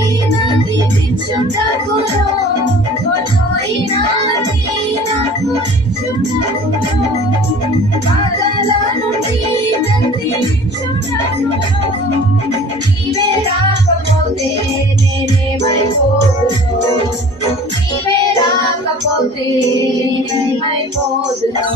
అయినది చుట్టకులో అయినది నాకు చుట్టకులో బాధల నుండి చుట్టకులో నీవే రాకపోతే నేనేమైపోదును నీవే రాకపోతే నేనేమైపోదును